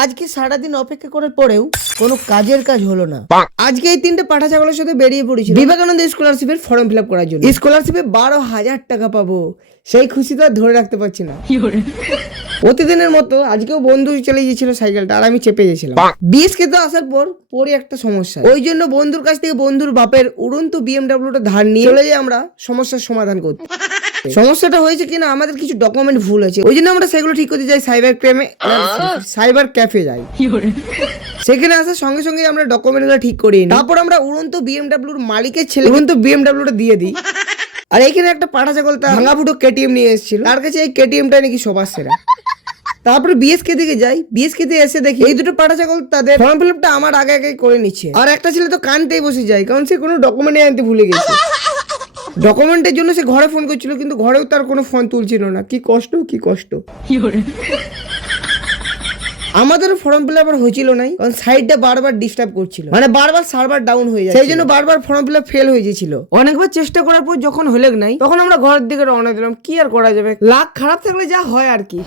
আজকে সারাদিন অপেক্ষা করার পরেও কোনো কাজের কাজ হলো না। আজকে এই 3টে পাঠা ছাগলের সাথে বেরিয়ে পড়েছি বিবেকানন্দ স্কলারশিপের ফর্ম ফিল আপ করার জন্য। স্কলারশিপে 12,000 টাকা পাবো, সেই খুশি তো আর ধরে রাখতে পারছি না। প্রতিদিনের মতো আজকেও বন্ধু চলে গিয়েছিল সাইকেলটা, আর আমি চেপে গেছিলাম। বিএস খেতে আসার পর পরে একটা সমস্যা, ওই জন্য বন্ধুর কাছ থেকে বন্ধুর বাপের উড়ন্ত বিএমডাব্লিউটা ধার নিয়ে চলে যাই আমরা সমস্যার সমাধান করতে। সমস্যাটা হয়েছে কিনা আমাদের কিছু ডকুমেন্ট ভুল আছে, ওই জন্য আমরা সেগুলো ঠিক করতে যাই সাইবার ক্যাফে যাই। সেখানে আসার সঙ্গে সঙ্গে আমরা ডকুমেন্টগুলো ঠিক করি, তারপর আমরা উড়ন্ত বিএমডাব্লিউর মালিকের ছেলে উড়ন্ত বিএমডাব্লিউটা দিয়ে দিই। আর এখানে একটা পাঠা ছাগল তার ভাঙা ফুটো কেটিএম নিয়ে এসেছিল, তার কাছে এই কেটিএমটা নাকি সবার সেরা। তারপরে বিএসকে দিকে যাই, বিএসকে দিয়ে এসে দেখি এই দুটো পাঠা ছাগল তাদের ফর্ম ফিল আপটা আমার আগে আগে করে নিচ্ছে, আর একটা ছেলে তো কানতেই বসে যায় কারণ সে কোনো ডকুমেন্ট আনতে ভুলে গেছে। ডকুমেন্টের জন্য সে ঘরে ফোন করছিল, কিন্তু ঘরেও তার কোনো ফোন তুলছিল না। কি কষ্ট, কি কষ্ট। আমাদের ফর্ম ফিল আপ হয়েছিল নাই, কারণ সাইডটা বারবার ডিস্টার্ব করছিল, মানে বারবার সার্ভার ডাউন হয়ে যায়, সেই জন্য বারবার ফর্ম ফিল আপ ফেল হয়ে গেছিল। অনেকবার চেষ্টা করার পর যখন হলে নাই, তখন আমরা ঘরের দিকে রওনা দিলাম। কি আর করা যাবে, লাক খারাপ থাকলে যা হয় আর কি।